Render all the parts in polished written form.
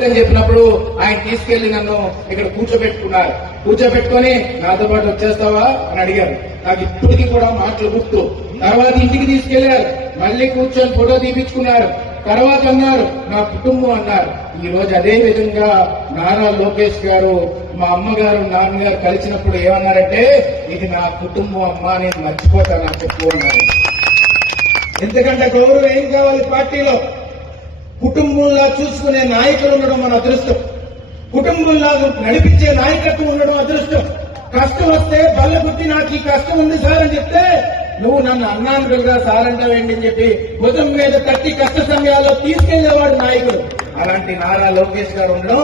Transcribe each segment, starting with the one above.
వద్దని చెప్పినప్పుడు ఆయన తీసుకెళ్లి నన్ను ఇక్కడ కూర్చోబెట్టుకొని నాతో పాటు వచ్చేస్తావా అని అడిగారు. నాకు ఇప్పటికీ కూడా మాటలు గుర్తు. తర్వాత ఇంటికి తీసుకెళ్లారు, మళ్ళీ కూర్చొని ఫోటో తీపించుకున్నారు. తర్వాత అన్నారు నా కుటుంబం అన్నారు. ఈ రోజు అదే విధంగా నారా లోకేష్ గారు మా అమ్మగారు నాన్నగారు కలిసినప్పుడు ఏమన్నారంటే ఇది నా కుటుంబం అమ్మా, నేను మర్చిపోతాను అని చెప్పు అన్నారు. ఎందుకంటే గౌరవం ఏం కావాలి పార్టీలో? కుటుంబంలా చూసుకునే నాయకులు ఉండడం మన అదృష్టం. కుటుంబంలా నడిపించే నాయకత్వం ఉండడం అదృష్టం. కష్టం వస్తే బల్ల గుర్తి నాకు ఈ కష్టం ఉంది సార్ అని చెప్తే నువ్వు నన్ను అన్నాను కదా సార్ అంటావేంటి అని చెప్పి భుజం మీద కట్టి కష్ట సమయాల్లో తీసుకెళ్లేవాడు నాయకుడు. అలాంటి నారా లోకేష్ గారు ఉండడం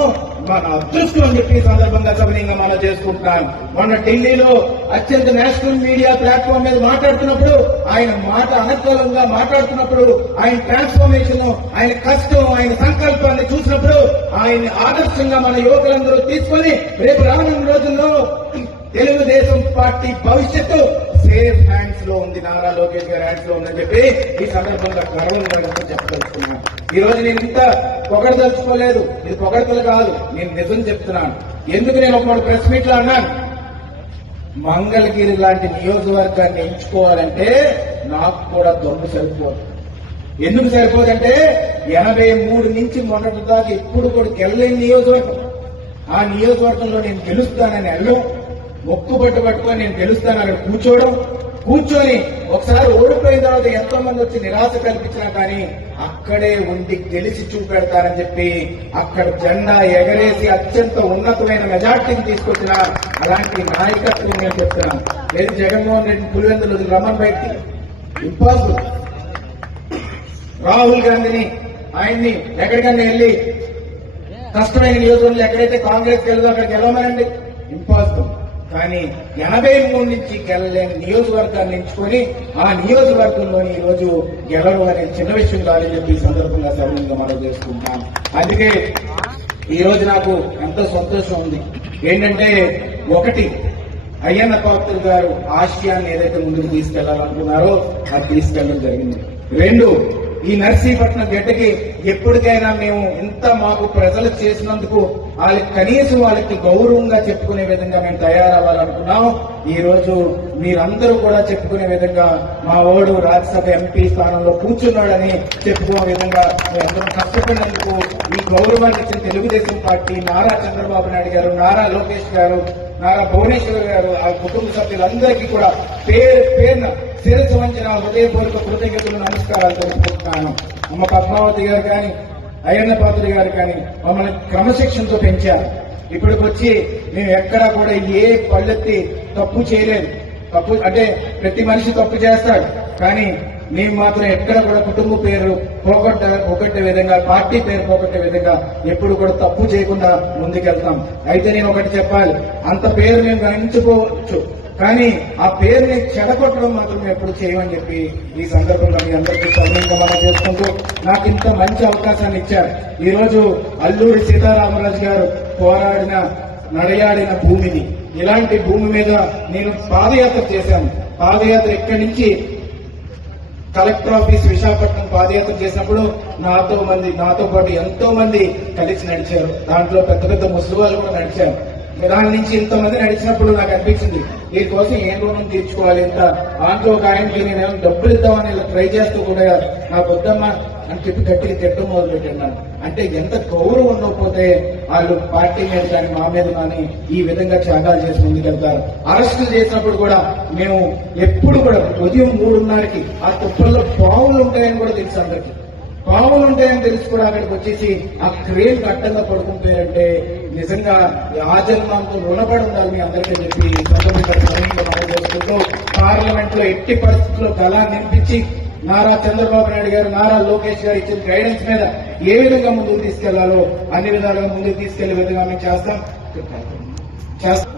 మన అదృష్టం అని చెప్పి సందర్భంగా సవినీయంగా మనం చేసుకుంటున్నాను. మొన్న ఢిల్లీలో అత్యంత నేషనల్ మీడియా ప్లాట్ఫామ్ మీద మాట్లాడుతున్నప్పుడు ఆయన మాట అనుకూలంగా మాట్లాడుతున్నప్పుడు ఆయన ట్రాన్స్ఫర్మేషన్, ఆయన కష్టం, ఆయన సంకల్పాన్ని చూసినప్పుడు ఆయన ఆదర్శంగా మన యువకులందరూ తీసుకొని రేపు రానున్న రోజుల్లో తెలుగుదేశం పార్టీ భవిష్యత్తు సేఫ్ హ్యాండ్స్ లో ఉంది, నారా లోకేష్ గారి హ్యాండ్స్ లో ఉందని చెప్పి ఈ సందర్భంగా గర్వంగా చెప్పదలుచుకున్నాను. ఈ రోజు నేను ఇంత పొగడదలుచుకోలేదు, ఇది పొగడతలు కాదు, నేను నిజం చెప్తున్నాను. ఎందుకు నేను ఒక ప్రెస్ మీట్ లో అన్నాను, మంగళగిరి లాంటి నియోజకవర్గాన్ని ఎంచుకోవాలంటే నాకు కూడా దొంగ సరిపోదు. ఎందుకు సరిపోదంటే 83 నుంచి మొన్నటి దాకా ఎప్పుడు కూడా గెలలేని నియోజకవర్గం. ఆ నియోజకవర్గంలో నేను గెలుస్తానని వెళ్ళడం, మొక్కుబట్టు పట్టుకొని నేను గెలుస్తాను అక్కడ కూర్చొని ఒకసారి ఓడిపోయిన తర్వాత ఎంతో మంది వచ్చి నిరాశ కల్పించినా కానీ అక్కడే ఉండి గెలిచి చూపెడతారని చెప్పి అక్కడ జెండా ఎగరేసి అత్యంత ఉన్నతమైన మెజార్టీని తీసుకొచ్చిన అలాంటి నాయకత్వం నేను చెప్తున్నాను. లేదు జగన్మోహన్ రెడ్డి పులివెందులు రమణ్ బయటికి ఇంపాసిబుల్. రాహుల్ గాంధీని ఆయన్ని ఎక్కడికన్నా వెళ్ళి కష్టమైన నియోజకవర్గంలో ఎక్కడైతే కాంగ్రెస్ గెలదో అక్కడ గెలవమనండి, ఇంపాసిబుల్. కానీ 83 నుంచి గెలలేని నియోజకవర్గాన్ని ఎంచుకొని ఆ నియోజకవర్గంలోని ఈ రోజు గెలవడం అనేది చిన్న విషయం కాదని చెప్పి ఈ సందర్భంగా సభ్యులుగా మనం చేసుకుంటాం. అందుకే ఈ రోజు నాకు ఎంతో సంతోషం ఉంది. ఏంటంటే ఒకటి, అయ్యన్న పాత్రుడు గారు ఆశయాన్ని ఏదైతే ముందుకు తీసుకెళ్లాలనుకున్నారో అది తీసుకెళ్లడం జరిగింది. 2, ఈ నర్సీపట్నం గడ్డకి ఎప్పటికైనా మేము ఇంత మాకు ప్రజలు చేసినందుకు వాళ్ళకి కనీసం వాళ్ళకి గౌరవంగా చెప్పుకునే విధంగా మేము తయారవ్వాలనుకున్నాం. ఈ రోజు మీరందరూ కూడా చెప్పుకునే విధంగా మా ఓడు రాజ్యసభ ఎంపీ స్థానంలో కూర్చున్నాడని చెప్పుకునే విధంగా మీరందరూ కష్టపడినందుకు ఈ గౌరవాన్ని ఇచ్చిన తెలుగుదేశం పార్టీ, నారా చంద్రబాబు నాయుడు గారు, నారా లోకేష్ గారు, నారా భువనేశ్వర్ గారు, ఆ కుటుంబ సభ్యులందరికీ కూడా పేరున శిరస్సు వంచిన హృదయపూర్వక కృతజ్ఞతలు, నమస్కారాలు తెలుపుకుంటున్నాను. అమ్మ పద్మావతి గారు కానీ, అయ్యన్న పాత్రుడు గారు కానీ మమ్మల్ని క్రమశిక్షణతో పెంచారు. ఇప్పటికొచ్చి మేము ఎక్కడా కూడా ఏ పళ్ళెత్తి తప్పు చేయలేదు. తప్పు అంటే ప్రతి మనిషి తప్పు చేస్తాడు, కానీ మేము మాత్రం ఎక్కడ కూడా కుటుంబ పేరు పోగొట్టే విధంగా, పార్టీ పేరు పోగొట్టే విధంగా ఎప్పుడు కూడా తప్పు చేయకుండా ముందుకెళ్తాం. అయితే నేను ఒకటి చెప్పాలి, అంత పేరు మేము గణించుకోవచ్చు, కానీ ఆ పేరుని చెడగొట్టడం మాత్రం ఎప్పుడు చేయమని చెప్పి ఈ సందర్భంగా మీ అందరికీ సౌమ్యంగా చేసుకుంటూ నాకు ఇంత మంచి అవకాశాన్ని ఇచ్చారు. ఈ రోజు అల్లూరి సీతారామరాజు గారు నడయాడిన భూమిని, ఇలాంటి భూమి మీద నేను పాదయాత్ర చేశాను. పాదయాత్ర ఇక్కడి నుంచి కలెక్టర్ ఆఫీస్ విశాఖపట్నం పాదయాత్ర చేసినప్పుడు నాతో పాటు ఎంతో మంది కలిసి నడిచారు. దాంట్లో పెద్ద పెద్ద ముసలి వాళ్ళు కూడా నడిచారు. దాని నుంచి ఇంతమంది నడిచినప్పుడు నాకు అనిపించింది దీనికోసం ఏం రుణం తీర్చుకోవాలి. ఇంత దాంట్లో ఒక ఆయనకి నేను డబ్బులు ఇద్దామని ట్రై చేస్తూ కూడా నాకు వద్దమ్మా అని చెప్పి గట్టిగా తిట్టడం మొదలు పెట్టాను. అంటే ఎంత గౌరవం ఉండకపోతే వాళ్ళు పార్టీ మీద కానీ మా మీద కానీ ఈ విధంగా త్యాగాలు చేసి ముందుకెళ్తారు. అరెస్టులు చేసినప్పుడు కూడా మేము ఎప్పుడు కూడా ఉదయం 3:30కి ఆ తుప్పల్లో పావులు ఉంటాయని కూడా తెలుసు అందరికీ. పావులు ఉంటాయని తెలిసి కూడా అక్కడికి వచ్చేసి ఆ క్రేన్ అడ్డంగా పడుకుంటారంటే నిజంగా ఆజన్మంతో రుణపడి ఉండాలి మీ అందరికీ చెప్పి చేసుకుంటూ పార్లమెంట్ లో ఎట్టి పరిస్థితుల్లో గలాన్ని నింపించి నారా చంద్రబాబు నాయుడు గారు, నారా లోకేష్ గారు ఇచ్చిన గైడెన్స్ మీద ఏ విధంగా ముందుకు తీసుకెళ్లాలో అన్ని విధాలుగా ముందుకు తీసుకెళ్లే విధంగా మేము చేస్తాం.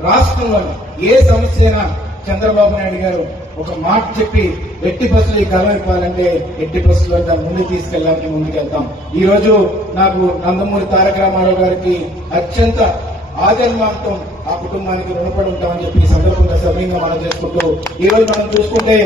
రాష్ట్రంలోని ఏ సమస్య అయినా చంద్రబాబు నాయుడు గారు ఒక మాట చెప్పి ఎట్టి బస్సులు ఈ కలం ఇవ్వాలంటే ఎట్టి బస్సులో ముందుకు తీసుకెళ్లాలని ముందుకెళ్తాం. ఈ రోజు నాకు నందమూరి తారక రామారావు గారికి అత్యంత ఆజన్మాంతం ఆ కుటుంబానికి రుణపడి ఉంటామని చెప్పి ఈ సందర్భంగా సభ్యంగా మనం చేసుకుంటూ ఈ రోజు మనం చూసుకుంటే